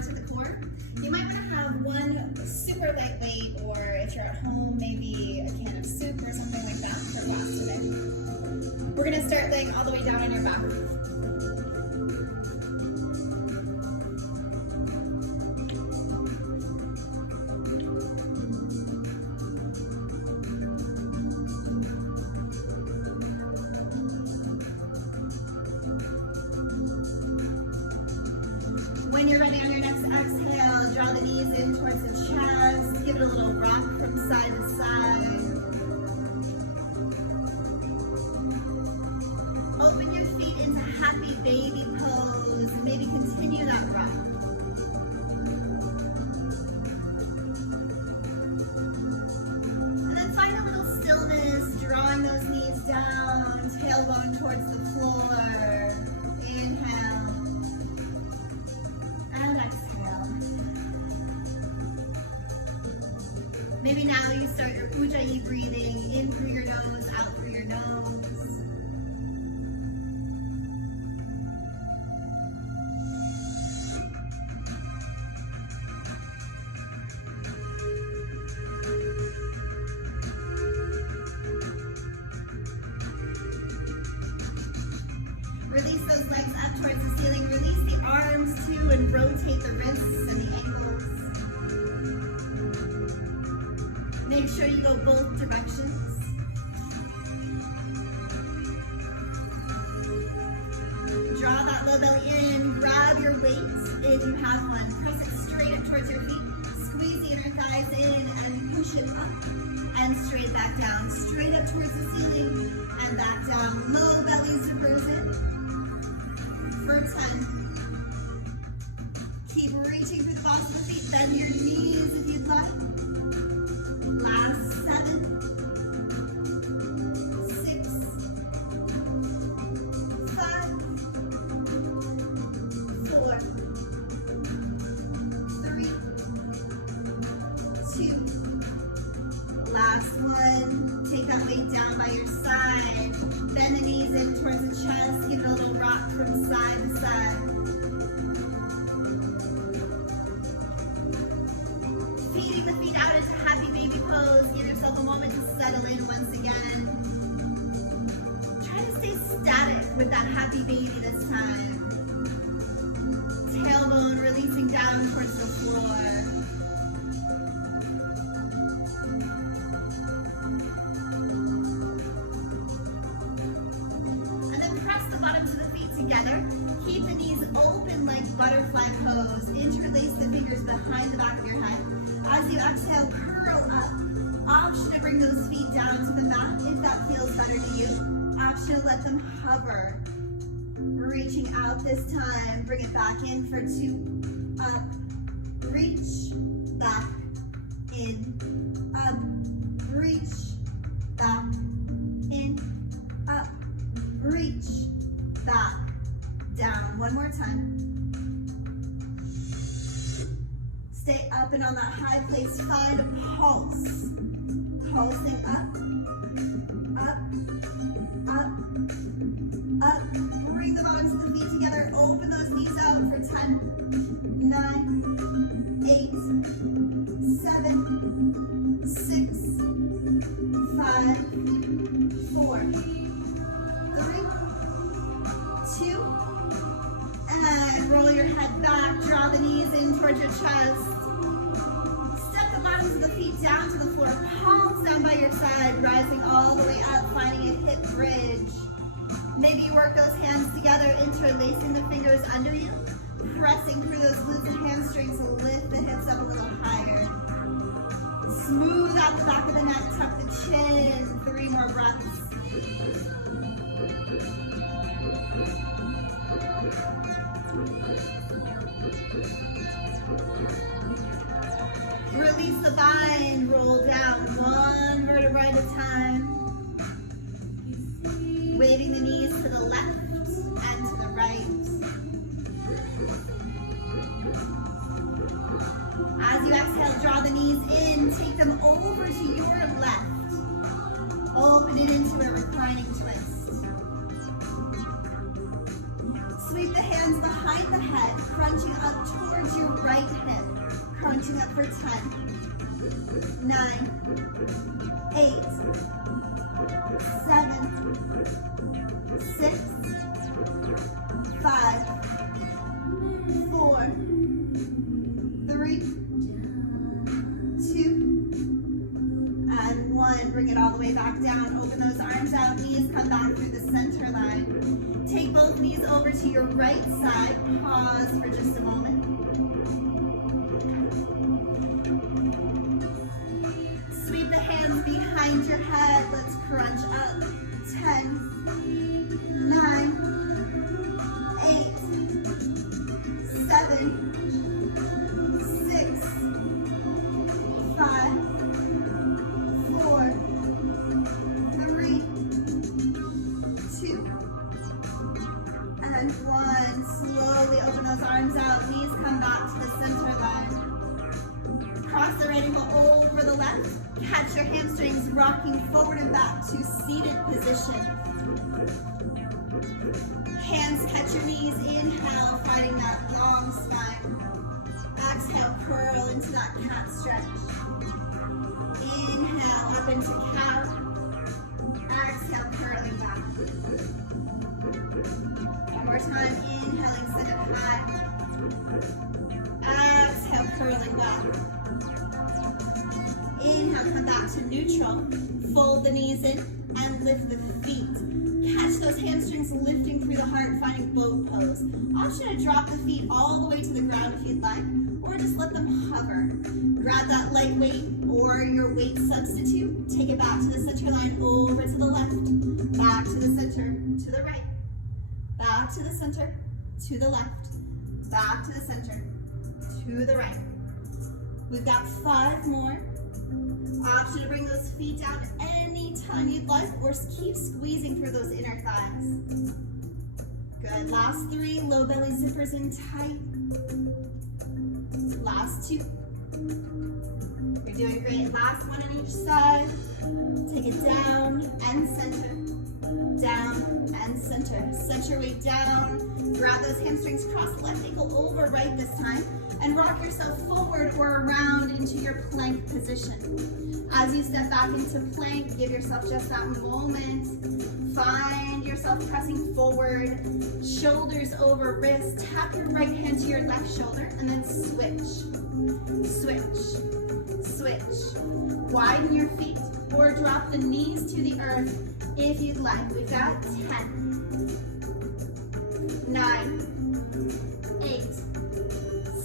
more to the core. You might want to have one super lightweight, or if you're at home, maybe a can of soup or something like that for class today. We're going to start laying all the way down on your back. When you're ready on your next exhale, draw the knees in towards the chest. Give it a little rock from side to side. Open your feet into happy baby pose. Maybe continue that rock. And then find a little stillness, drawing those knees down, tailbone towards the floor. Inhale. And exhale. Maybe now you start your Ujjayi breathing in through your nose, out through your nose. Release those legs up towards the ceiling. Release the arms too and rotate the wrists and the ankles. Make sure you go both directions. Draw that low belly in. Grab your weights if you have one. Press it straight up towards your feet. Squeeze the inner thighs in and push it up and straight back down. Straight up towards the ceiling and back down. Low belly zippers in. For 10. Keep reaching through the balls of the feet. Bend your knees if you'd like. Last 7. 6. 5. 4. 3. 2. Last one. Take that weight down by your side. Bend the knees in towards the chest. Give it a little rock from side to side. Feeding the feet out into happy baby pose. Give yourself a moment to settle in once again. Try to stay static with that happy baby this time. Tailbone releasing down towards the floor. Bottoms of the feet together. Keep the knees open like butterfly pose. Interlace the fingers behind the back of your head. As you exhale, curl up. Option to bring those feet down to the mat if that feels better to you. Option to let them hover. Reaching out this time. Bring it back in for 2. Up. Reach. Back. In. Up. Reach. Back. In. Up. Reach. Back, down. One more time. Stay up and on that high place. Find a pulse. Pulsing up, up, up, up. Bring the bottoms of the feet together. Open those knees out for 10, 9, 8, 7, 6, 5, 4, 3, 2, and roll your head back. Draw the knees in towards your chest. Step the bottoms of the feet down to the floor. Palms down by your side, rising all the way up, finding a hip bridge. Maybe you work those hands together, interlacing the fingers under you, pressing through those glutes and hamstrings to lift the hips up a little higher. Smooth out the back of the neck, tuck the chin. 3 more breaths. Release the bind, roll down 1 vertebra at a time. Waving the knees to the left and to the right. As you exhale, draw the knees in, take them over to your left. Open it into a reclining twist. Sweep the hands behind the head, crunching up towards your right hip. Crunching up for 10, 9, 8, 7, 6, 5, 4, 3, 2, and 1. Bring it all the way back down. Open those arms out, knees come back through the center line. Take both knees over to your right side. Pause for just a moment. Sweep the hands behind your head. Let's crunch up. 10, 9, 8, 7, 6, 5, 4, 3, 2, and 1. Slowly open those arms out. Knees come back to the center line. Cross the right ankle over the left. Catch your hamstrings rocking forward and back to seated position. Hands catch your knees. Inhale, finding that long spine. Exhale, curl into that cat stretch. Inhale, up into cow. Exhale, curling back. One more time. Inhaling, send it high. Exhale, curling back. Inhale, come back to neutral. Fold the knees in and lift the feet. Catch those hamstrings lifting through the heart, finding boat pose. Option to drop the feet all the way to the ground if you'd like, or just let them hover. Grab that leg weight or your weight substitute. Take it back to the center line, over to the left. Back to the center, to the right. Back to the center, to the left. Back to the center, to the right. We've got 5 more. Option to bring those feet down anytime you'd like, or keep squeezing through those inner thighs. Good. Last 3. Low belly zippers in tight. Last 2. You're doing great. Last 1 on each side. Take it down and center. Down and center. Set your weight down. Grab those hamstrings, cross the left ankle over right this time, and rock yourself forward or around into your plank position. As you step back into plank, give yourself just that moment. Find yourself pressing forward, shoulders over wrist. Tap your right hand to your left shoulder, and then switch. Switch. Switch. Widen your feet or drop the knees to the earth if you'd like. We've got 10, 9, 8,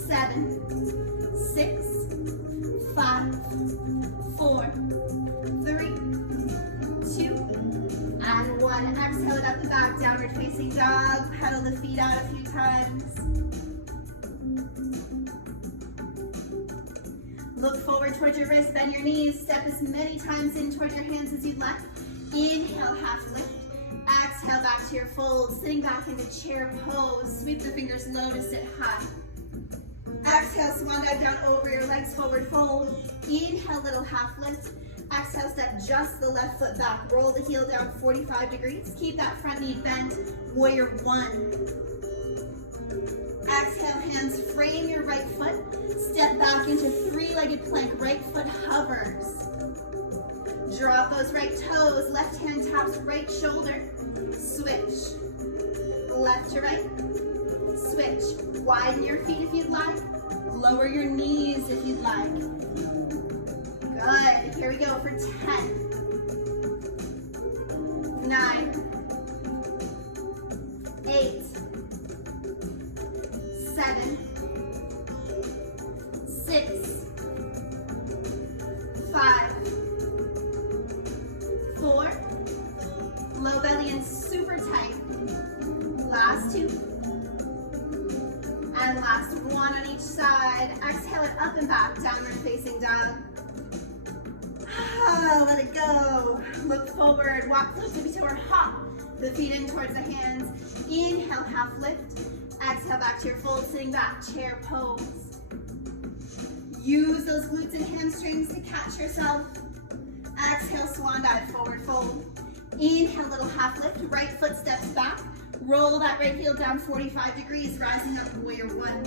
7, 6, 5, 4, 3, 2, and 1. Exhale it up and back, downward facing dog. Pedal the feet out a few times. Look forward towards your wrist, bend your knees. Step as many times in towards your hands as you'd like. Inhale, half lift. Exhale, back to your fold. Sitting back into chair pose. Sweep the fingers low to sit high. Exhale, swan dive down over your legs, forward fold. Inhale, little half lift. Exhale, step just the left foot back. Roll the heel down 45 degrees. Keep that front knee bent. Warrior 1. Exhale, hands frame your right foot. Step back into 3-legged plank. Right foot hovers. Drop those right toes. Left hand taps right shoulder. Switch. Left to right. Switch. Widen your feet if you'd like. Lower your knees if you'd like. Good. Here we go for 10, 9, 8, 7, 6, 5, 4, low belly and super tight. Last 2. And last 1 on each side. Exhale it up and back, downward facing dog. Let it go. Look forward, walk close to toe or hop the feet in towards the hands. Inhale, half lift. Exhale, back to your fold, sitting back, chair pose. Use those glutes and hamstrings to catch yourself. Exhale, swan dive, forward fold. Inhale, little half lift. Right foot steps back. Roll that right heel down 45 degrees, rising up warrior one.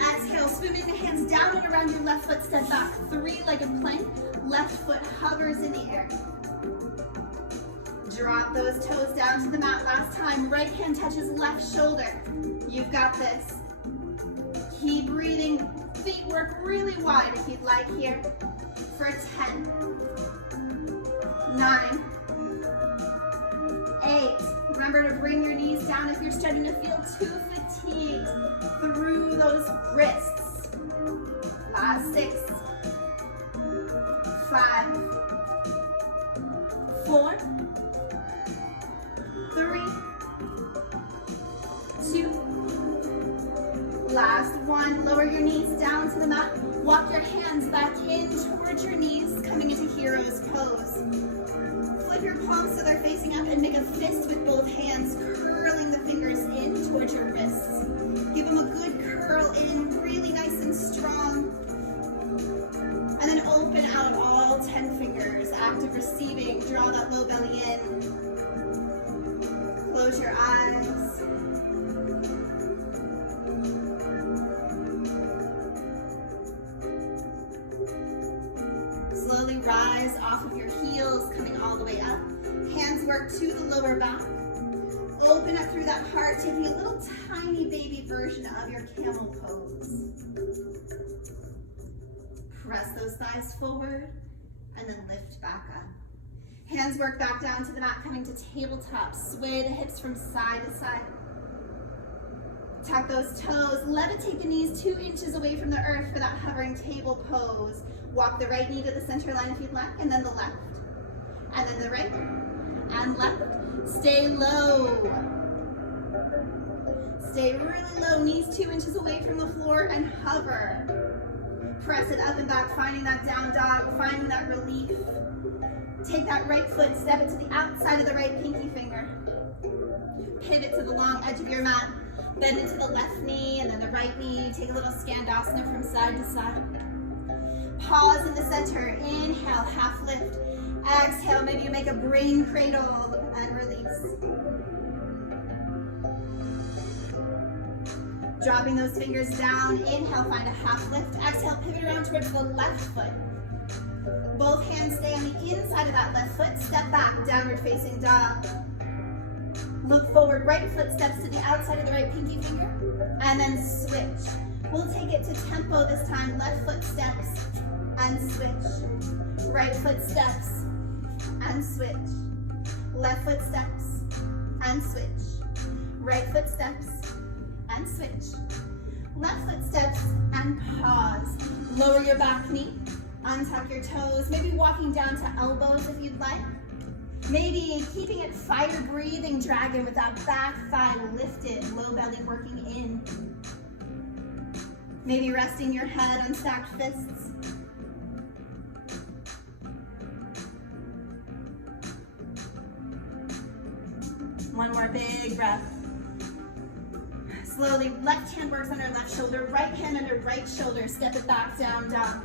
Exhale, swimming the hands down and around your left foot, step back, three-legged plank, left foot hovers in the air. Drop those toes down to the mat last time, right hand touches left shoulder. You've got this. Keep breathing, feet work really wide if you'd like here, for 10, 9, 8. Remember to bring your knees down if you're starting to feel too fatigued through those wrists. Last 6, 5, 4, 3, 2. Last one. Lower your knees down to the mat. Walk your hands back in towards your knees, coming into hero's pose. Flip your palms so they're facing up and make a fist with both hands, curling the fingers in towards your wrists. Give them a good curl in, really nice and strong. And then open out all 10 fingers. Active receiving. Draw that low belly in. Close your eyes. Slowly rise off of your heels, coming all the way up. Hands work to the lower back. Open up through that heart, taking a little tiny baby version of your camel pose. Press those thighs forward and then lift back up. Hands work back down to the mat, coming to tabletop. Sway the hips from side to side. Tuck those toes. Levitate the knees 2 inches away from the earth for that hovering table pose. Walk the right knee to the center line if you'd like, and then the left. And then the right, and left. Stay low. Stay really low, knees 2 inches away from the floor, and hover. Press it up and back, finding that down dog, finding that relief. Take that right foot, step it to the outside of the right pinky finger. Pivot to the long edge of your mat. Bend into the left knee and then the right knee. Take a little Skandasana from side to side. Pause in the center. Inhale, half lift. Exhale, maybe you make a brain cradle and release. Dropping those fingers down. Inhale, find a half lift. Exhale, pivot around towards the left foot. Both hands stay on the inside of that left foot. Step back, downward facing dog. Look forward, right foot steps to the outside of the right pinky finger, and then switch. We'll take it to tempo this time. Left foot steps and switch. Right foot steps and switch. Left foot steps and switch. Right foot steps and switch. Left foot steps and pause. Lower your back knee, untuck your toes, maybe walking down to elbows if you'd like. Maybe keeping it fire breathing dragon with that back thigh lifted, low belly working in. Maybe resting your head on stacked fists. One more big breath. Slowly, left hand works under left shoulder, right hand under right shoulder. Step it back, down, down.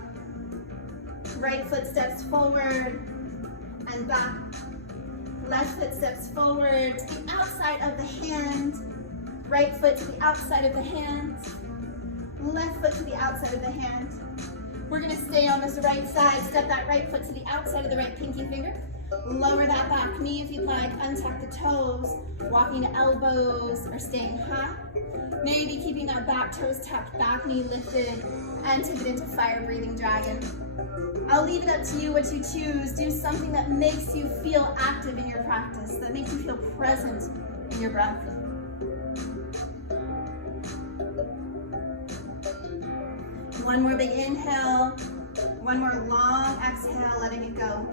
Right foot steps forward and back. Left foot steps forward to the outside of the hand. Right foot to the outside of the hand. Left foot to the outside of the hand. We're gonna stay on this right side. Step that right foot to the outside of the right pinky finger. Lower that back knee if you'd like. Untuck the toes. Walking to elbows or staying high. Maybe keeping that back toes tucked, back knee lifted, and take it into fire breathing dragon. I'll leave it up to you what you choose. Do something that makes you feel active in your practice, that makes you feel present in your breath. One more big inhale, one more long exhale, letting it go.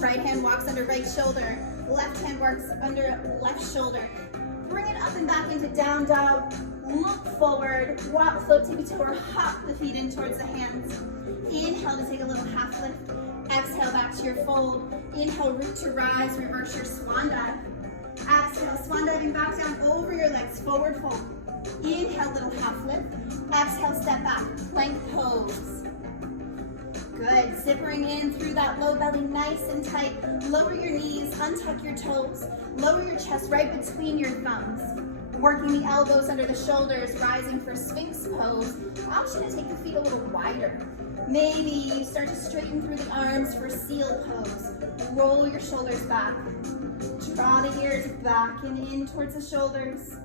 Right hand walks under right shoulder, left hand works under left shoulder. Bring it up and back into down dog. Look forward, walk, float, tippy toe, or hop the feet in towards the hands. Inhale to take a little half lift. Exhale back to your fold. Inhale, root to rise, reverse your swan dive. Exhale, swan diving back down over your legs, forward fold. Inhale, little half lift. Exhale, step back, plank pose. Good, zippering in through that low belly nice and tight. Lower your knees, untuck your toes. Lower your chest right between your thumbs. Working the elbows under the shoulders, rising for Sphinx pose. Option to take the feet a little wider. Maybe you start to straighten through the arms for seal pose. Roll your shoulders back. Draw the ears back and in towards the shoulders.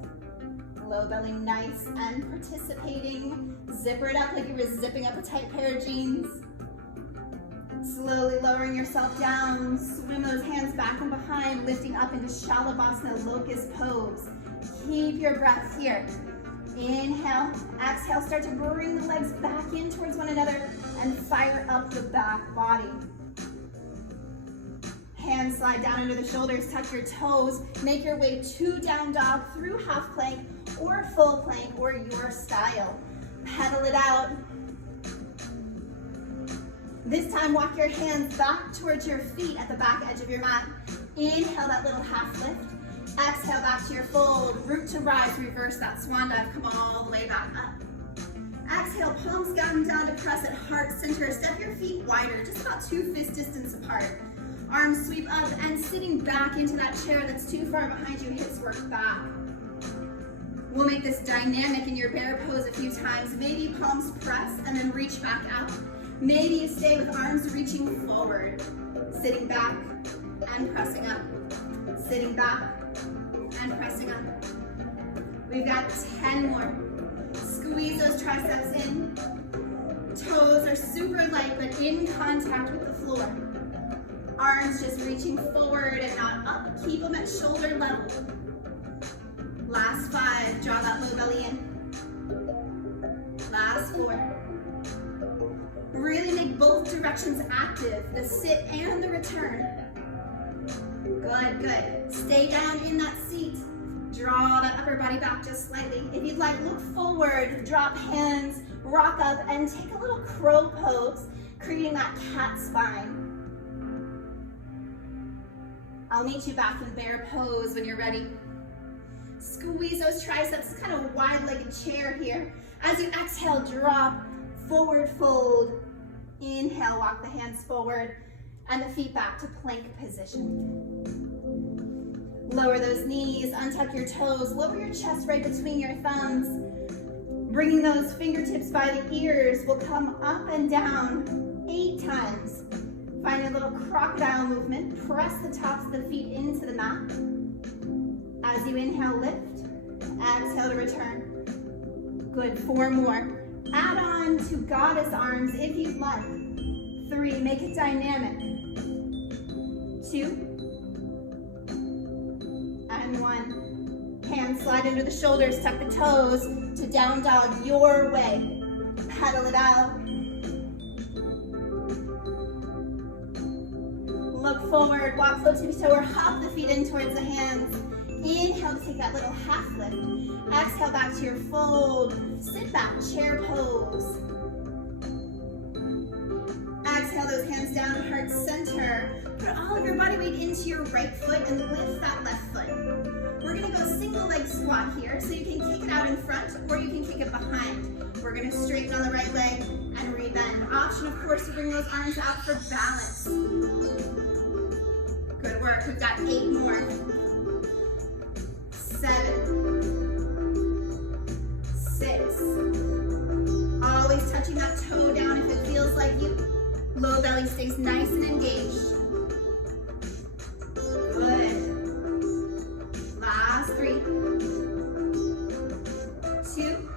Low belly nice and participating. Zipper it up like you were zipping up a tight pair of jeans. Slowly lowering yourself down. Swim those hands back and behind, lifting up into Shalabhasana locust pose. Keep your breath here. Inhale, exhale, start to bring the legs back in towards one another and fire up the back body. Hands slide down under the shoulders, tuck your toes, make your way to down dog through half plank or full plank or your style. Pedal it out. This time walk your hands back towards your feet at the back edge of your mat. Inhale that little half lift. Exhale back to your fold, root to rise, reverse that swan dive, come all the way back up. Exhale, palms down to press at heart center. Step your feet wider, just about 2 fist distance apart. Arms sweep up and sitting back into that chair that's too far behind you, hips work back. We'll make this dynamic in your bear pose a few times. Maybe palms press and then reach back out. Maybe you stay with arms reaching forward, sitting back and pressing up, sitting back and pressing up. We've got 10 more. Squeeze those triceps in. Toes are super light but in contact with the floor. Arms just reaching forward and not up. Keep them at shoulder level. Last 5, draw that low belly in. Last 4. Really make both directions active, the sit and the return. Good, good. Stay down in that seat. Draw that upper body back just slightly. If you'd like, look forward, drop hands, rock up, and take a little crow pose, creating that cat spine. I'll meet you back in bear pose when you're ready. Squeeze those triceps, kind of wide-legged chair here. As you exhale, drop, forward fold. Inhale, walk the hands forward and the feet back to plank position. Lower those knees, untuck your toes, lower your chest right between your thumbs. Bringing those fingertips by the ears, we'll come up and down 8 times. Find a little crocodile movement. Press the tops of the feet into the mat. As you inhale, lift. Exhale to return. Good, 4 more. Add on to goddess arms if you'd like. 3, make it dynamic. 2. And 1. Hands slide under the shoulders, tuck the toes to down dog your way. Pedal it out. Look forward, walk float to toe or hop the feet in towards the hands. Inhale to take that little half lift. Exhale back to your fold. Sit back, chair pose. Exhale those hands down to heart center. Put all of your body weight into your right foot and lift that left foot. We're gonna go single leg squat here, so you can kick it out in front or you can kick it behind. We're gonna straighten on the right leg and rebend. Option, of course, to bring those arms out for balance. Good work, we've got 8 more. 7, 6. Always touching that toe down if it feels like you. Low belly stays nice and engaged. Good. Last 3. 2.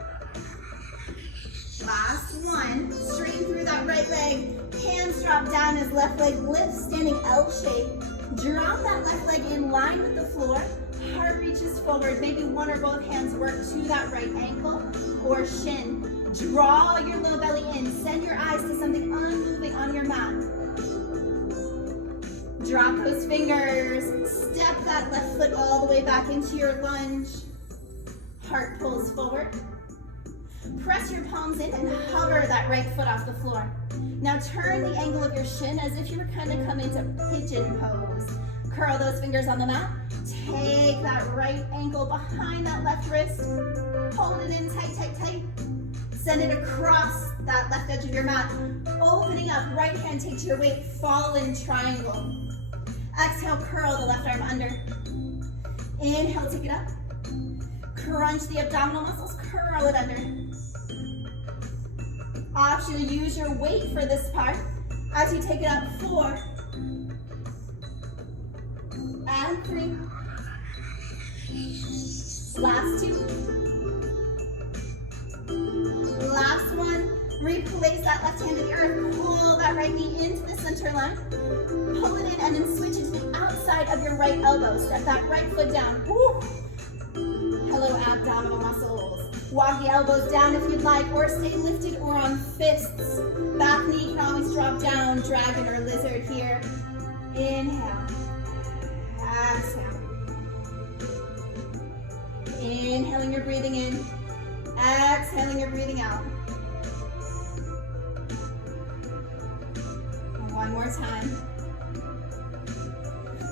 Last 1. Straighten through that right leg. Hands drop down as left leg lifts, standing L shape. Drop that left leg in line with the floor. Heart reaches forward. Maybe one or both hands work to that right ankle or shin. Draw your low belly in. Send your eyes to something unmoving on your mat. Drop those fingers. Step that left foot all the way back into your lunge. Heart pulls forward. Press your palms in and hover that right foot off the floor. Now turn the angle of your shin as if you were kind of coming to pigeon pose. Curl those fingers on the mat. Take that right ankle behind that left wrist. Hold it in tight, tight, tight. Send it across that left edge of your mat. Opening up, right hand takes your weight, fall in triangle. Exhale, curl the left arm under. Inhale, take it up. Crunch the abdominal muscles, curl it under. Option to use your weight for this part. As you take it up, 4. And 3. Last 2. Last 1. Replace that left hand to the earth. Pull that right knee into the center line. Pull it in and then switch it to the outside of your right elbow. Step that right foot down. Woo. Hello, abdominal muscles. Walk the elbows down if you'd like, or stay lifted or on fists. Back knee can always drop down, dragon or lizard here. Inhale. Exhale. Inhaling, you're breathing in. Exhaling, you're breathing out. And one more time.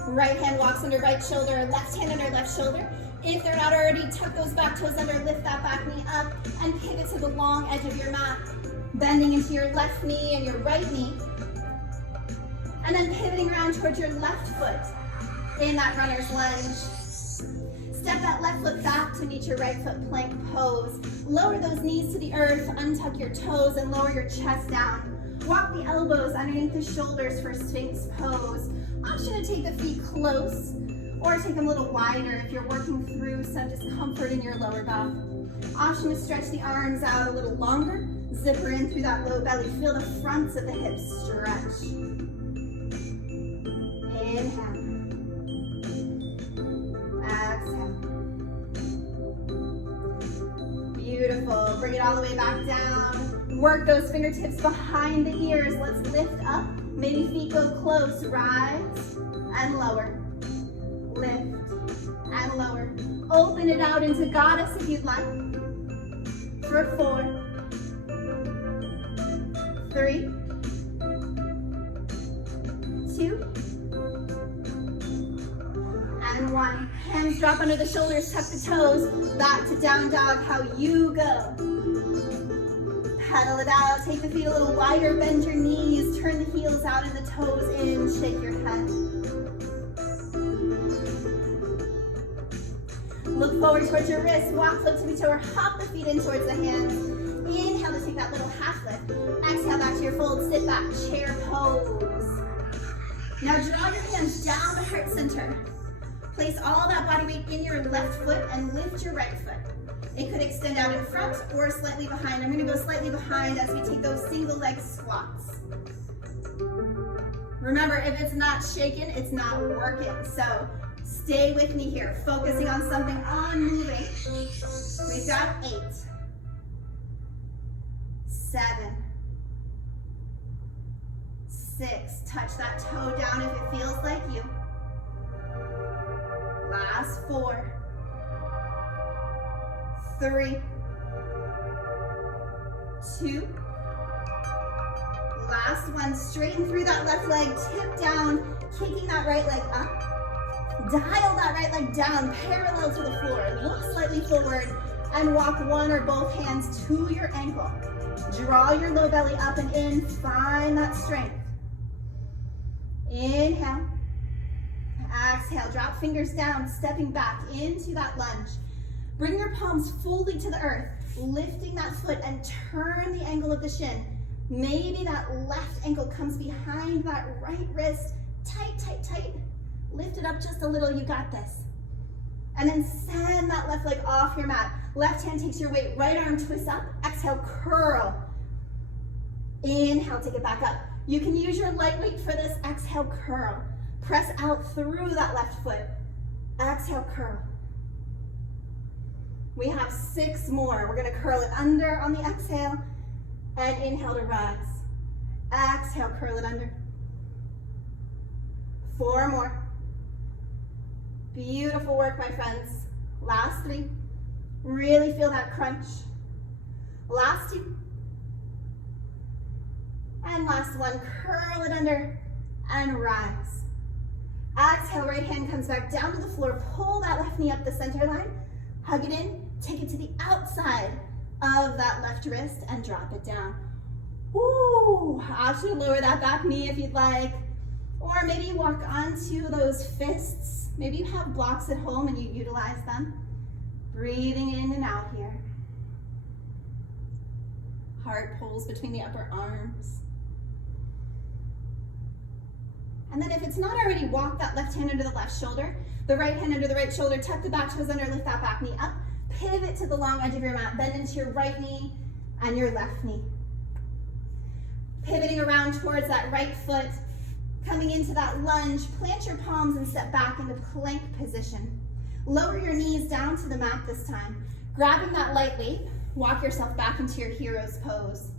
Right hand walks under right shoulder, left hand under left shoulder. If they're not already, tuck those back toes under, lift that back knee up, and pivot to the long edge of your mat. Bending into your left knee and your right knee. And then pivoting around towards your left foot in that runner's lunge. Step that left foot back to meet your right foot plank pose. Lower those knees to the earth, untuck your toes, and lower your chest down. Walk the elbows underneath the shoulders for Sphinx pose. Option to take the feet close, or take them a little wider if you're working through some discomfort in your lower back. Option to stretch the arms out a little longer. Zipper in through that low belly. Feel the fronts of the hips stretch. Inhale. Exhale. Beautiful. Bring it all the way back down. Work those fingertips behind the ears. Let's lift up. Maybe feet go close. Rise and lower. Lift and lower. Open it out into goddess if you'd like. For 4, 3, 2, and 1. Hands drop under the shoulders, tuck the toes, back to down dog, how you go. Pedal it out, take the feet a little wider, bend your knees, turn the heels out and the toes in, shake your head. Look forward towards your wrists, walk foot to the toe, or hop the feet in towards the hands. Inhale to take that little half lift. Exhale back to your fold, sit back, chair pose. Now draw your hands down to heart center. Place all that body weight in your left foot and lift your right foot. It could extend out in front or slightly behind. I'm gonna go slightly behind as we take those single leg squats. Remember, if it's not shaking, it's not working. So stay with me here, focusing on something on moving. We've got 8, 7, 6. Touch that toe down if it feels like you. Last 4, 3, 2. Last 1. Straighten through that left leg, tip down, kicking that right leg up. Dial that right leg down, parallel to the floor. Look slightly forward and walk one or both hands to your ankle. Draw your low belly up and in, find that strength. Inhale. Exhale, drop fingers down, stepping back into that lunge. Bring your palms fully to the earth, lifting that foot and turn the angle of the shin. Maybe that left ankle comes behind that right wrist. Tight, tight, tight. Lift it up just a little, you got this. And then send that left leg off your mat. Left hand takes your weight, right arm twists up. Exhale, curl. Inhale, take it back up. You can use your light weight for this. Exhale, curl. Press out through that left foot. Exhale, curl. We have 6 more. We're gonna curl it under on the exhale and inhale to rise. Exhale, curl it under. 4 more. Beautiful work, my friends. Last 3. Really feel that crunch. Last 2. And last 1. Curl it under and rise. Exhale, right hand comes back down to the floor. Pull that left knee up the center line. Hug it in. Take it to the outside of that left wrist and drop it down. Ooh, option to lower that back knee if you'd like. Or maybe you walk onto those fists. Maybe you have blocks at home and you utilize them. Breathing in and out here. Heart pulls between the upper arms. And then if it's not already, walk that left hand under the left shoulder, the right hand under the right shoulder, tuck the back toes under, lift that back knee up, pivot to the long edge of your mat, bend into your right knee and your left knee. Pivoting around towards that right foot, coming into that lunge, plant your palms and step back into plank position. Lower your knees down to the mat this time. Grabbing that light weight, walk yourself back into your hero's pose.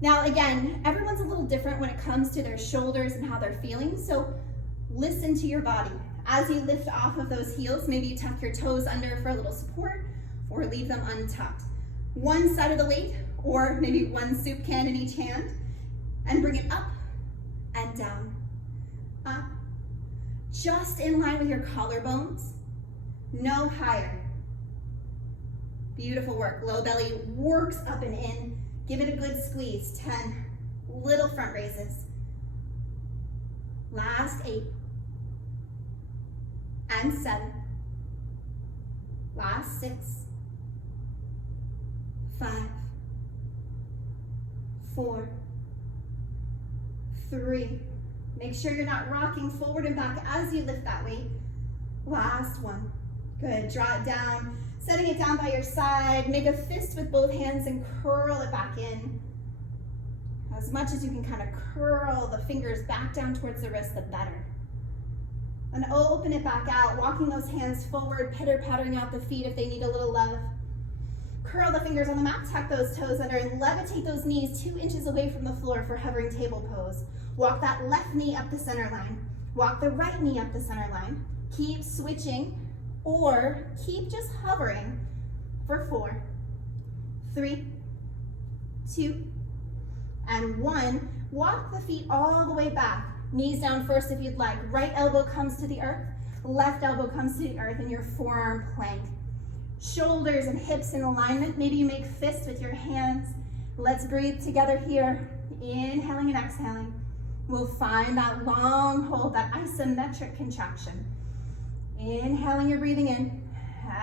Now again, everyone's a little different when it comes to their shoulders and how they're feeling, so listen to your body. As you lift off of those heels, maybe you tuck your toes under for a little support or leave them untucked. One side of the weight, or maybe one soup can in each hand, and bring it up and down, up, just in line with your collarbones, no higher. Beautiful work. Low belly works up and in. Give it a good squeeze. 10. Little front raises. Last 8. And 7. Last 6. 5. 4. 3. Make sure you're not rocking forward and back as you lift that weight. Last 1. Good. Draw it down. Setting it down by your side, make a fist with both hands and curl it back in. As much as you can kind of curl the fingers back down towards the wrist, the better. And open it back out, walking those hands forward, pitter-pattering out the feet if they need a little love. Curl the fingers on the mat, tuck those toes under, and levitate those knees 2 inches away from the floor for hovering table pose. Walk that left knee up the center line. Walk the right knee up the center line. Keep switching, or keep just hovering for 4, 3, 2, and 1. Walk the feet all the way back. Knees down first if you'd like. Right elbow comes to the earth, left elbow comes to the earth in your forearm plank. Shoulders and hips in alignment. Maybe you make fists with your hands. Let's breathe together here. Inhaling and exhaling. We'll find that long hold, that isometric contraction. Inhaling, you're breathing in.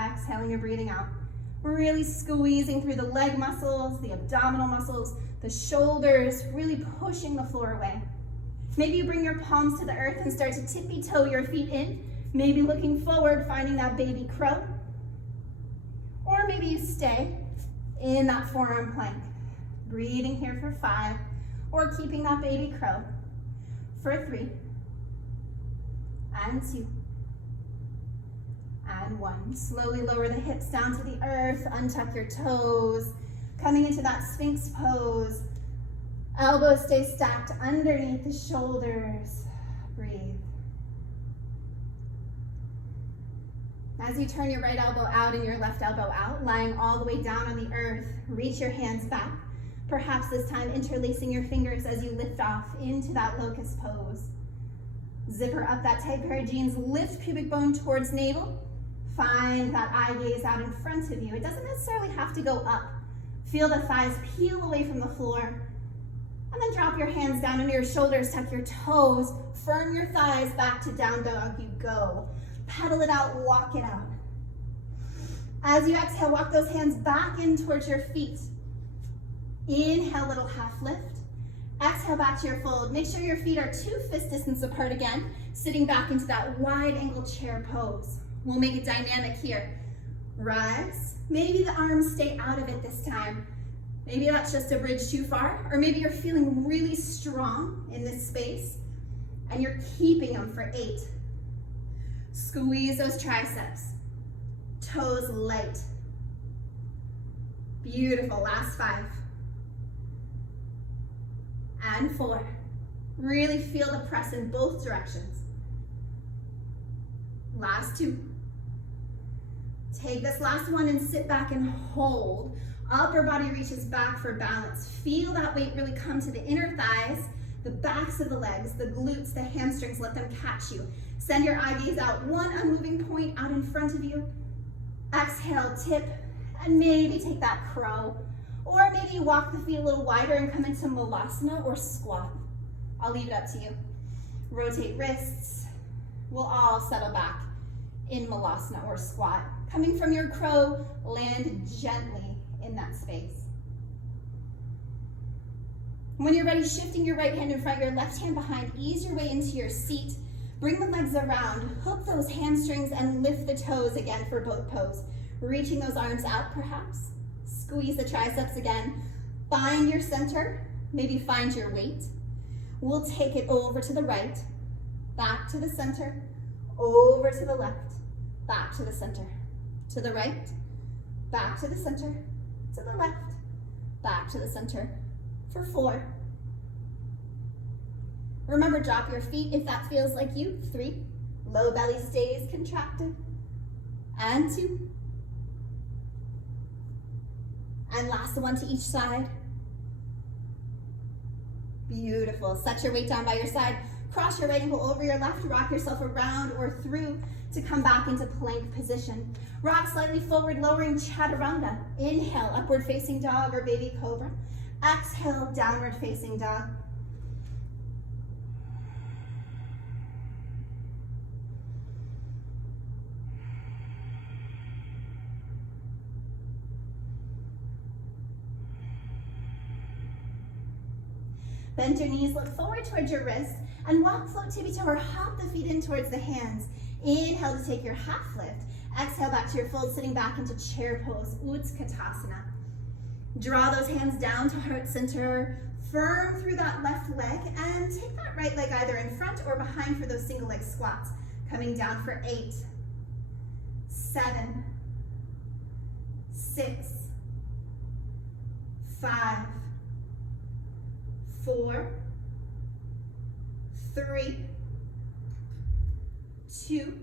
Exhaling, you're breathing out. Really squeezing through the leg muscles, the abdominal muscles, the shoulders, really pushing the floor away. Maybe you bring your palms to the earth and start to tippy toe your feet in. Maybe looking forward, finding that baby crow. Or maybe you stay in that forearm plank. Breathing here for 5, or keeping that baby crow for 3, and 2, and 1. Slowly lower the hips down to the earth, untuck your toes, coming into that Sphinx pose. Elbows stay stacked underneath the shoulders. Breathe. As you turn your right elbow out and your left elbow out, lying all the way down on the earth, reach your hands back, perhaps this time interlacing your fingers as you lift off into that locust pose. Zipper up that tight pair of jeans, lift pubic bone towards navel, find that eye gaze out in front of you. It doesn't necessarily have to go up. Feel the thighs peel away from the floor, and then drop your hands down under your shoulders, tuck your toes, firm your thighs back to down dog, you go. Pedal it out, walk it out. As you exhale, walk those hands back in towards your feet. Inhale, little half lift. Exhale, back to your fold. Make sure your feet are 2 fist distance apart again, sitting back into that wide angle chair pose. We'll make it dynamic here. Rise. Maybe the arms stay out of it this time. Maybe that's just a bridge too far, or maybe you're feeling really strong in this space and you're keeping them for 8. Squeeze those triceps. Toes light. Beautiful. Last 5. And 4. Really feel the press in both directions. Last 2. Take this last one and sit back and hold. Upper body reaches back for balance. Feel that weight really come to the inner thighs, the backs of the legs, the glutes, the hamstrings, let them catch you. Send your eye gaze out, one unmoving point out in front of you. Exhale, tip, And maybe take that crow. Or maybe you walk the feet a little wider and come into malasana or squat. I'll leave it up to you. Rotate wrists. We'll all settle back in malasana or squat. Coming from your crow, land gently in that space. When you're ready, shifting your right hand in front, your left hand behind, ease your way into your seat. Bring the legs around, hook those hamstrings and lift the toes again for boat pose. Reaching those arms out perhaps. Squeeze the triceps again. Find your center, maybe find your weight. We'll take it over to the right, back to the center, over to the left, back to the center, to the right, back to the center, to the left, back to the center for 4. Remember, drop your feet if that feels like you. 3, low belly stays contracted, and 2. And last one to each side. Beautiful. Set your weight down by your side. Cross your right ankle over your left. Rock yourself around or through to come back into plank position. Rock slightly forward, lowering chaturanga. Inhale, upward facing dog or baby cobra. Exhale, downward facing dog. Bend your knees, look forward towards your wrists, and walk, float, tippy-toe, or hop the feet in towards the hands. Inhale to take your half lift. Exhale back to your fold, sitting back into chair pose, Utkatasana. Draw those hands down to heart center, firm through that left leg, and take that right leg either in front or behind for those single leg squats. Coming down for 8, 7, 6, 5, 4, 3, 2,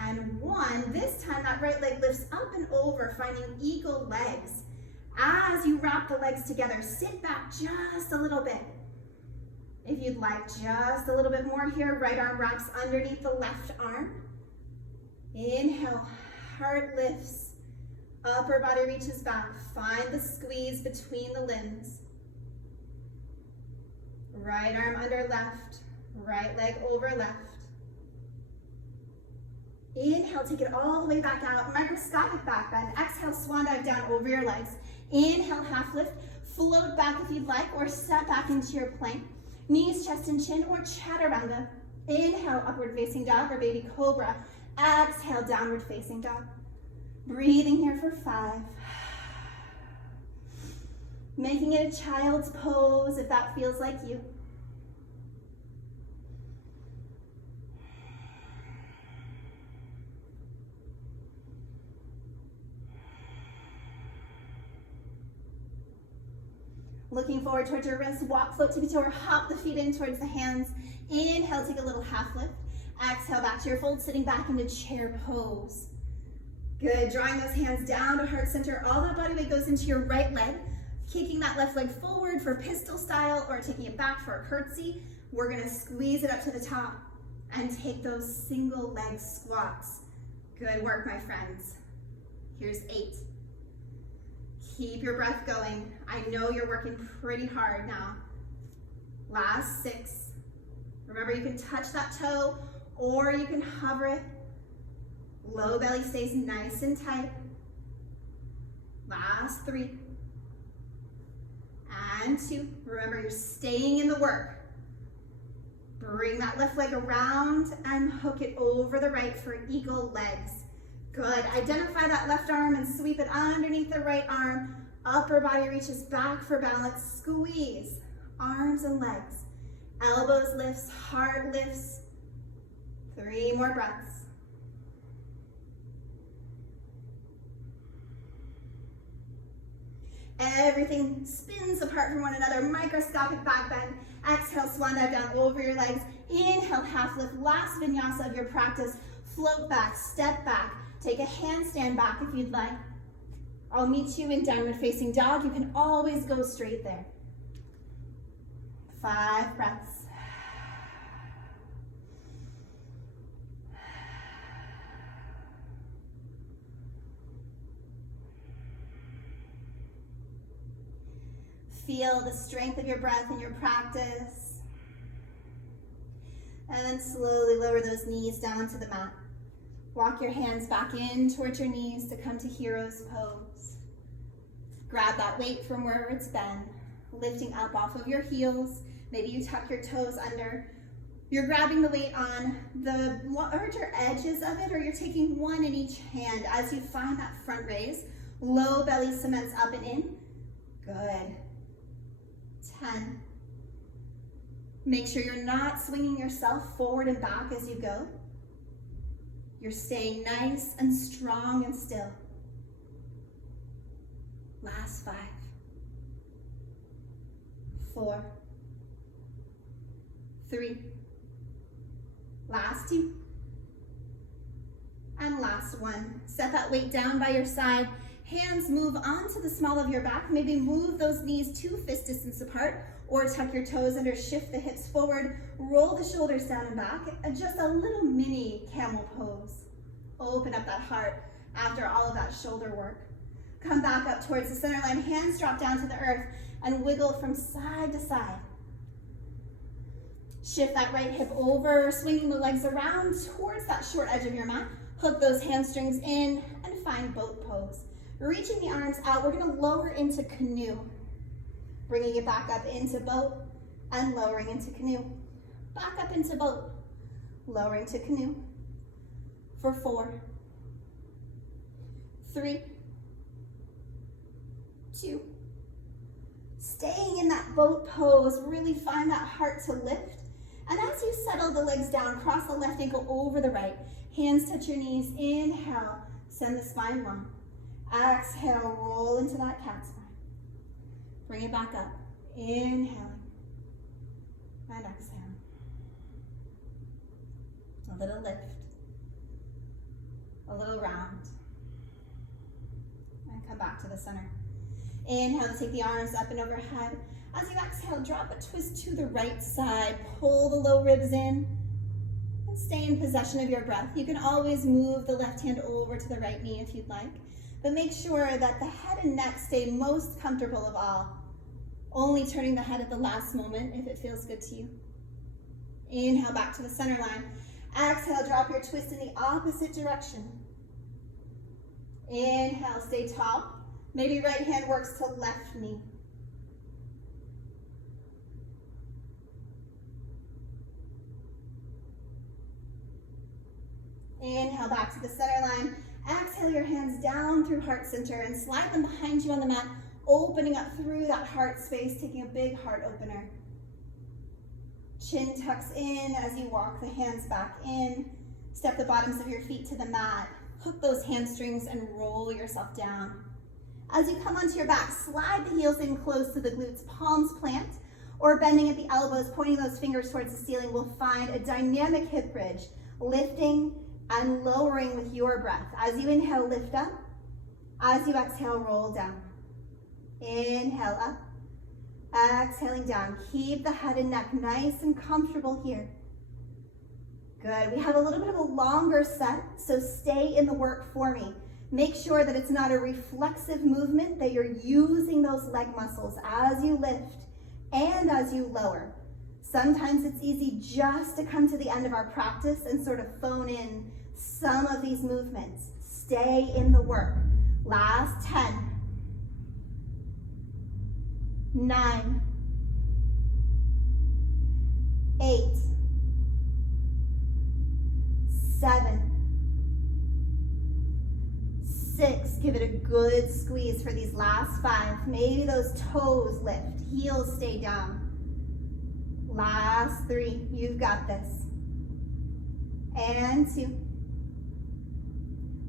and 1. This time that right leg lifts up and over, finding eagle legs. As you wrap the legs together, sit back just a little bit. If you'd like just a little bit more here, right arm wraps underneath the left arm. Inhale, heart lifts, upper body reaches back. Find the squeeze between the limbs. Right arm under left, right leg over left. Inhale, take it all the way back out, microscopic back bend. Exhale, swan dive down over your legs. Inhale, half lift, float back if you'd like, or step back into your plank. Knees, chest, and chin, or chaturanga. Inhale, upward facing dog or baby cobra. Exhale, downward facing dog. Breathing here for 5. Making it a child's pose if that feels like you. Looking forward towards your wrists, walk, float, tippy toe, or hop the feet in towards the hands. Inhale, take a little half lift. Exhale, back to your fold, sitting back into chair pose. Good, drawing those hands down to heart center. All that body weight goes into your right leg. Kicking that left leg forward for pistol style or taking it back for a curtsy. We're gonna squeeze it up to the top and take those single leg squats. Good work, my friends. Here's 8. Keep your breath going. I know you're working pretty hard now. Last 6. Remember, you can touch that toe or you can hover it. Low belly stays nice and tight. Last 3. And 2. Remember, you're staying in the work. Bring that left leg around and hook it over the right for eagle legs. Good. Identify that left arm and sweep it underneath the right arm. Upper body reaches back for balance. Squeeze. Arms and legs. Elbows lifts, heart lifts. 3 more breaths. Everything spins apart from one another. Microscopic back bend. Exhale, swan dive down over your legs. Inhale, half lift. Last vinyasa of your practice. Float back, step back. Take a handstand back if you'd like. I'll meet you in downward facing dog. You can always go straight there. 5 breaths. Feel the strength of your breath in your practice. And then slowly lower those knees down to the mat. Walk your hands back in towards your knees to come to hero's pose. Grab that weight from wherever it's been, lifting up off of your heels. Maybe you tuck your toes under. You're grabbing the weight on the larger edges of it, or you're taking one in each hand as you find that front raise. Low belly cements up and in. Good. 10. Make sure you're not swinging yourself forward and back as you go. You're staying nice and strong and still. Last 5. 4. 3. Last 2. And last 1. Set that weight down by your side. Hands move onto the small of your back. Maybe move those knees 2 fist distance apart, or tuck your toes under, shift the hips forward, roll the shoulders down and back, and just a little mini camel pose. Open up that heart after all of that shoulder work. Come back up towards the center line, hands drop down to the earth, and wiggle from side to side. Shift that right hip over, swinging the legs around towards that short edge of your mat. Hook those hamstrings in and find boat pose. Reaching the arms out, we're gonna lower into canoe. Bringing it back up into boat and lowering into canoe. Back up into boat, lowering to canoe. For 4, 3, 2. Staying in that boat pose, really find that heart to lift. And as you settle the legs down, cross the left ankle over the right. Hands touch your knees. Inhale, send the spine long. Exhale, roll into that cat spine. Bring it back up. Inhaling and exhaling. A little lift. A little round. And come back to the center. Inhale to take the arms up and overhead. As you exhale, drop a twist to the right side. Pull the low ribs in and stay in possession of your breath. You can always move the left hand over to the right knee if you'd like, but make sure that the head and neck stay most comfortable of all. Only turning the head at the last moment if it feels good to you. Inhale back to the center line. Exhale, drop your twist in the opposite direction. Inhale, stay tall. Maybe right hand works to left knee. Inhale back to the center line. Exhale your hands down through heart center and slide them behind you on the mat, opening up through that heart space, taking a big heart opener. Chin tucks in as you walk the hands back in. Step the bottoms of your feet to the mat. Hook those hamstrings and roll yourself down. As you come onto your back, slide the heels in close to the glutes, palms plant, or bending at the elbows, pointing those fingers towards the ceiling. We'll find a dynamic hip bridge, lifting and lowering with your breath. As you inhale, lift up. As you exhale, roll down. Inhale up. Exhaling down. Keep the head and neck nice and comfortable here. Good. We have a little bit of a longer set, so stay in the work for me. Make sure that it's not a reflexive movement, that you're using those leg muscles as you lift and as you lower. Sometimes it's easy just to come to the end of our practice and sort of phone in some of these movements. Stay in the work. Last 10, 9, 8, 7, 6, give it a good squeeze for these last 5. Maybe those toes lift, heels stay down. Last 3, you've got this. And 2.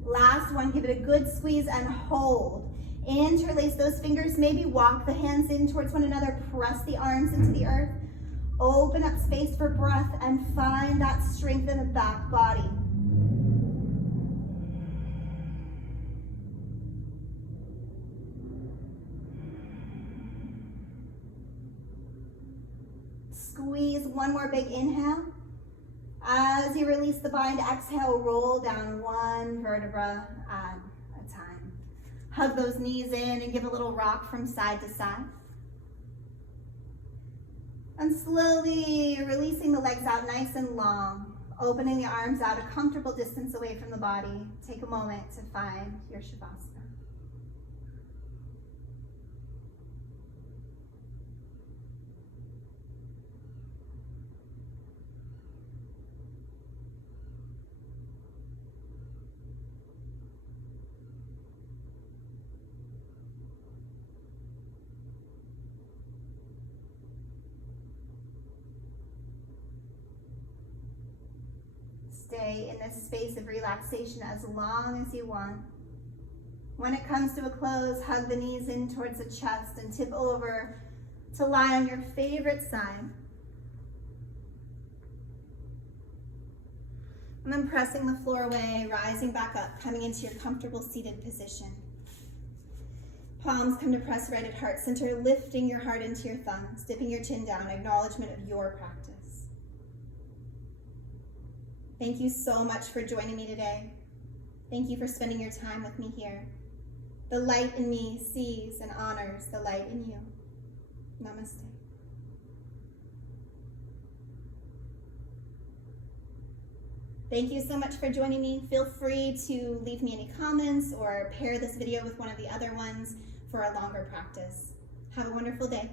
Last 1, give it a good squeeze and hold. Interlace those fingers, maybe walk the hands in towards one another, press the arms into the earth. Open up space for breath and find that strength in the back body. Squeeze, one more big inhale. As you release the bind, exhale, roll down one vertebra at a time. Hug those knees in and give a little rock from side to side. And slowly releasing the legs out nice and long, opening the arms out a comfortable distance away from the body. Take a moment to find your Shavasana. Stay in this space of relaxation as long as you want. When it comes to a close, hug the knees in towards the chest and tip over to lie on your favorite side. And then pressing the floor away, rising back up, coming into your comfortable seated position. Palms come to press right at heart center, lifting your heart into your thumbs, dipping your chin down, acknowledgement of your practice. Thank you so much for joining me today. Thank you for spending your time with me here. The light in me sees and honors the light in you. Namaste. Thank you so much for joining me. Feel free to leave me any comments or pair this video with one of the other ones for a longer practice. Have a wonderful day.